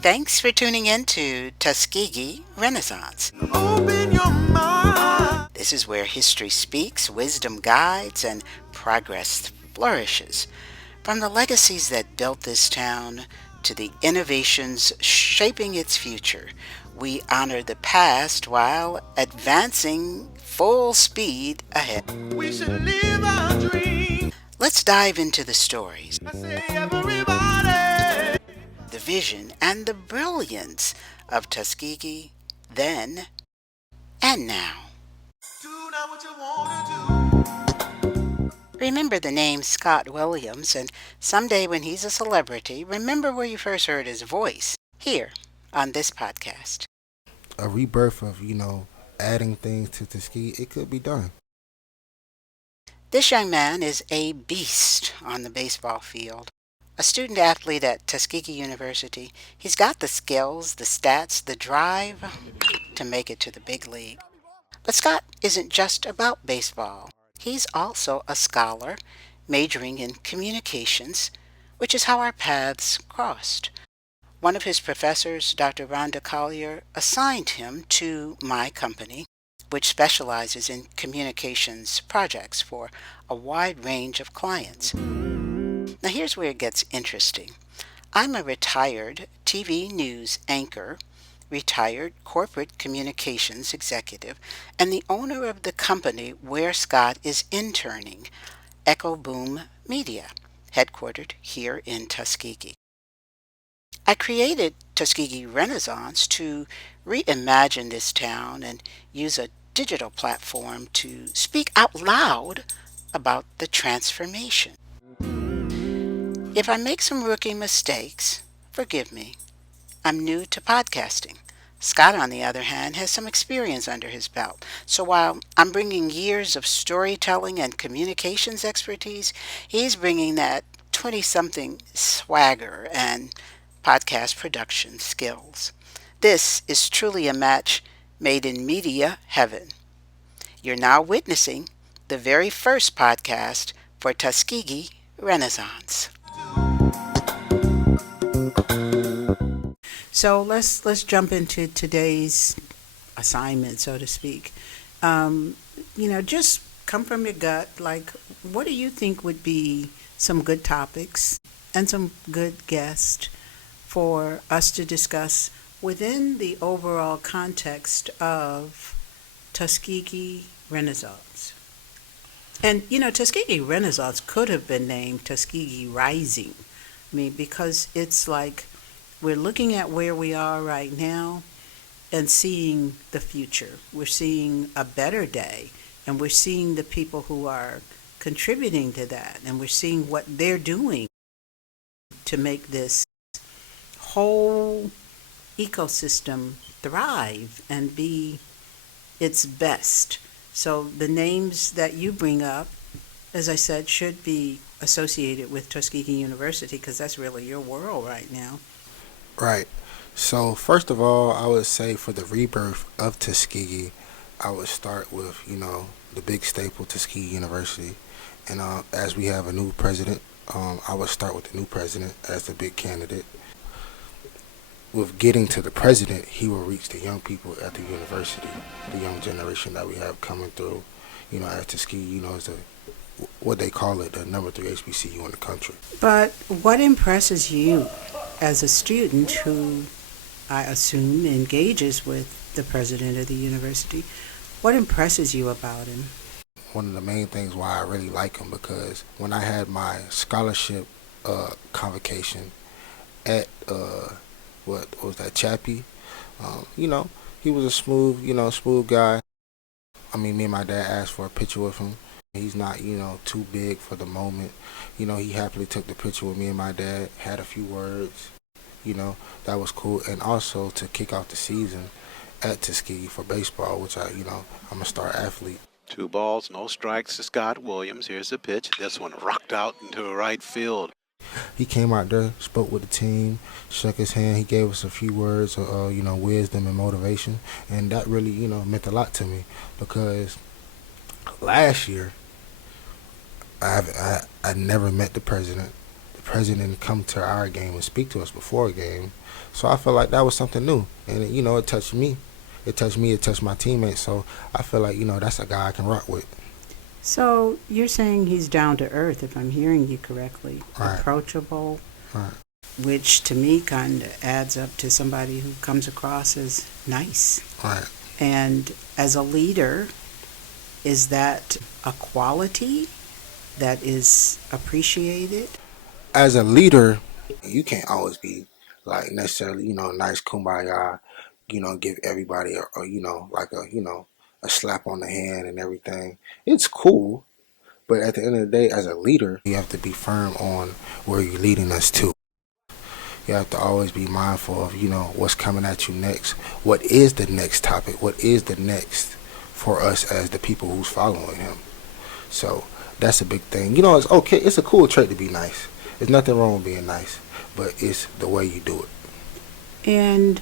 Thanks for tuning in to Tuskegee Renaissance. Open your mind. This is where history speaks, wisdom guides, and progress flourishes. From the legacies that built this town to the innovations shaping its future, we honor the past while advancing full speed ahead. We should live our dream. Let's dive into the stories, I say everybody. the vision, and the brilliance of Tuskegee then and now. Do not what you want to Remember the name Scott Williams, and someday when he's a celebrity, remember where you first heard his voice here on this podcast. A rebirth of, adding things to Tuskegee, it could be done. This young man is a beast on the baseball field. A student athlete at Tuskegee University, he's got the skills, the stats, the drive to make it to the big league. But Scott isn't just about baseball. He's also a scholar, majoring in communications, which is how our paths crossed. One of his professors, Dr. Rhonda Collier, assigned him to my company, which specializes in communications projects for a wide range of clients. Now here's where it gets interesting. I'm a retired TV news anchor, retired corporate communications executive, and the owner of the company where Scott is interning, Echo Boom Media, headquartered here in Tuskegee. I created Tuskegee Renaissance to reimagine this town and use a digital platform to speak out loud about the transformation. If I make some rookie mistakes, forgive me. I'm new to podcasting. Scott, on the other hand, has some experience under his belt. So while I'm bringing years of storytelling and communications expertise, he's bringing that 20 something swagger and podcast production skills. This is truly a match made in media heaven. You're now witnessing the very first podcast for Tuskegee Renaissance. So let's jump into today's assignment, so to speak. Just come from your gut. Like, what do you think would be some good topics and some good guests for us to discuss within the overall context of Tuskegee Renaissance? And Tuskegee Renaissance could have been named Tuskegee Rising. I mean, because it's like we're looking at where we are right now and seeing the future. We're seeing a better day, and we're seeing the people who are contributing to that, and we're seeing what they're doing to make this whole ecosystem thrive and be its best. So the names that you bring up, as I said, should be associated with Tuskegee University because that's really your world right now. Right. So, first of all, I would say for the rebirth of Tuskegee, I would start with, the big staple, Tuskegee University. And as we have a new president, I would start with the new president as the big candidate. With getting to the president, he will reach the young people at the university, the young generation that we have coming through. As Tuskegee, is what they call it, the number 3 HBCU in the country. But what impresses you as a student who, I assume, engages with the president of the university? What impresses you about him? One of the main things why I really like him, because when I had my scholarship convocation at what was that, Chappie, he was a smooth guy. I mean, me and my dad asked for a picture with him. He's not, too big for the moment. He happily took the picture with me and my dad, had a few words. That was cool. And also to kick off the season at Tuskegee for baseball, which I'm a star athlete. 2 balls, no strikes to Scott Williams. Here's the pitch. This one rocked out into right field. He came out there, spoke with the team, shook his hand. He gave us a few words of, wisdom and motivation. And that really, meant a lot to me because last year, I never met the president. The president come to our game and speak to us before a game. So I felt like that was something new, and you know, it touched me. It touched me. It touched my teammates. So I feel like, you know, that's a guy I can rock with. So you're saying he's down to earth, if I'm hearing you correctly, Right. approachable, Right. which to me kind of adds up to somebody who comes across as nice. Right. And as a leader, is that a quality that is appreciated? As a leader, you can't always be like necessarily, you know, nice kumbaya, you know, give everybody a you know, like a, you know, a slap on the hand and everything. It's cool, but at the end of the day, as a leader, you have to be firm on where you're leading us to. You have to always be mindful of, you know, what's coming at you next. What is the next topic? What is the next for us as the people who's following him? So that's a big thing. You know, it's okay. It's a cool trait to be nice. There's nothing wrong with being nice, but it's the way you do it. And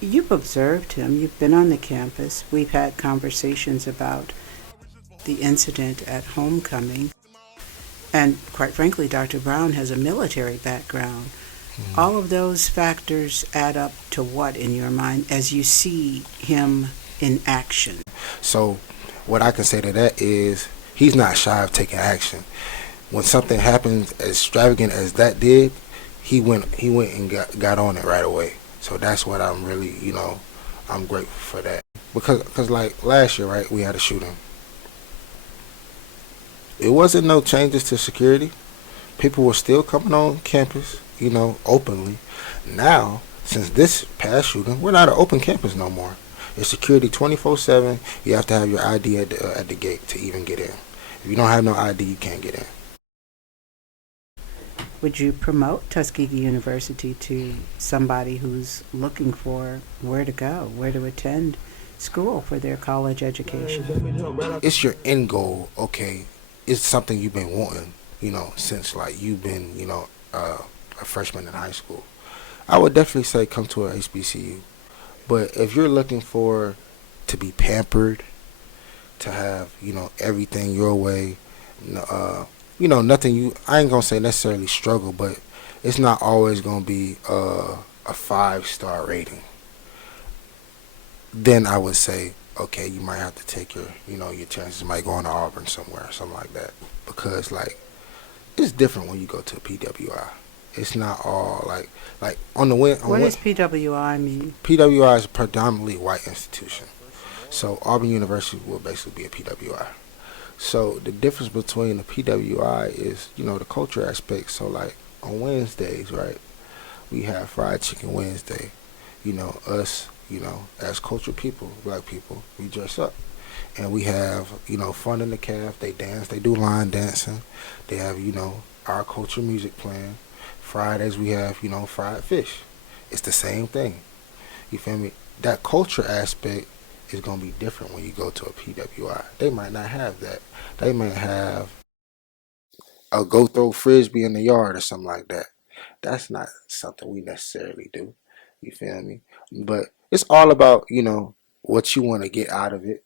you've observed him. You've been on the campus. We've had conversations about the incident at homecoming. And quite frankly, Dr. Brown has a military background. All of those factors add up to what in your mind as you see him in action? So what I can say to that is he's not shy of taking action. When something happens as extravagant as that did, he went and got on it right away. So that's what I'm really, you know, I'm grateful for that. Because like last year, right, we had a shooting. It wasn't no changes to security. People were still coming on campus, you know, openly. Now, since this past shooting, we're not an open campus no more. It's security 24/7. You have to have your ID at the gate to even get in. If you don't have no ID, you can't get in. Would you promote Tuskegee University to somebody who's looking for where to go, where to attend school for their college education? It's your end goal, okay? It's something you've been wanting, you know, since like you've been, you know, a freshman in high school. I would definitely say come to a HBCU. But if you're looking for to be pampered, to have, you know, everything your way, you know, nothing you, I ain't gonna say necessarily struggle, but it's not always gonna be a 5-star rating. Then I would say, okay, you might have to take your, you know, your chances. You might go on to Auburn somewhere, something like that, because like it's different when you go to a PWI. It's not all like on the win. What does PWI mean? PWI is a predominantly white institution, so Auburn University will basically be a PWI. So the difference between the PWI is, you know, the culture aspect. So like on Wednesdays, right, we have Fried Chicken Wednesday. You know, us, you know, as cultural people, black people, we dress up. And we have, you know, fun in the calf. They dance, they do line dancing. They have, you know, our culture music playing. Fridays we have, you know, fried fish. It's the same thing. You feel me? That culture aspect is going to be different when you go to a PWI. They might not have that. They might have a go throw frisbee in the yard or something like that. That's not something we necessarily do. You feel me? But it's all about, you know, what you want to get out of it.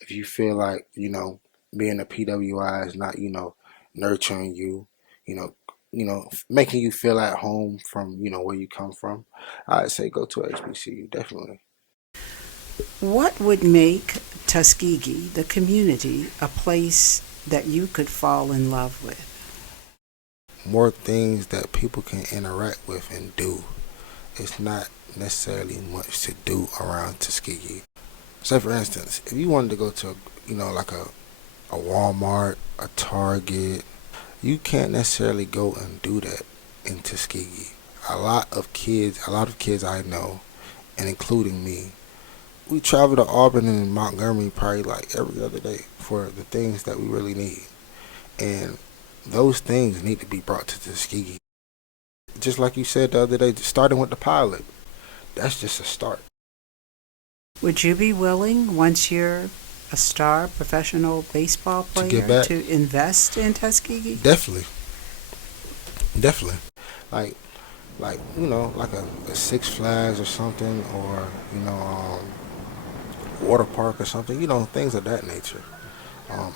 If you feel like, you know, being a PWI is not, you know, nurturing you, you know, making you feel at home from, you know, where you come from, I'd say go to HBCU, definitely. What would make Tuskegee, the community, a place that you could fall in love with? More things that people can interact with and do. It's not necessarily much to do around Tuskegee. Say for instance, if you wanted to go to, you know, like a Walmart, a Target, you can't necessarily go and do that in Tuskegee. A lot of kids I know, and including me, we travel to Auburn and Montgomery probably like every other day for the things that we really need. And those things need to be brought to Tuskegee. Just like you said the other day, starting with the pilot, that's just a start. Would you be willing, once you're a star professional baseball To give player, back? to invest in Tuskegee? Definitely, definitely. Like, you know, like a Six Flags or something, or you know, water park or something. You know, things of that nature.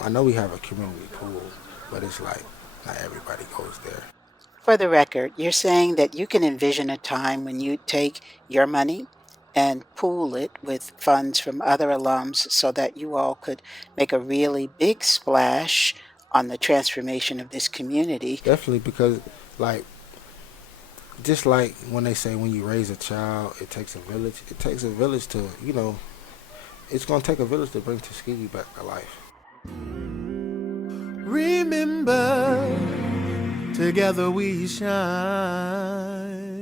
I know we have a community pool, but it's like not everybody goes there. For the record, you're saying that you can envision a time when you take your money and pool it with funds from other alums so that you all could make a really big splash on the transformation of this community. Definitely, because like just like when they say when you raise a child, it takes a village. It takes a village to, it's gonna take a village to bring Tuskegee back to life. Remember, together we shine.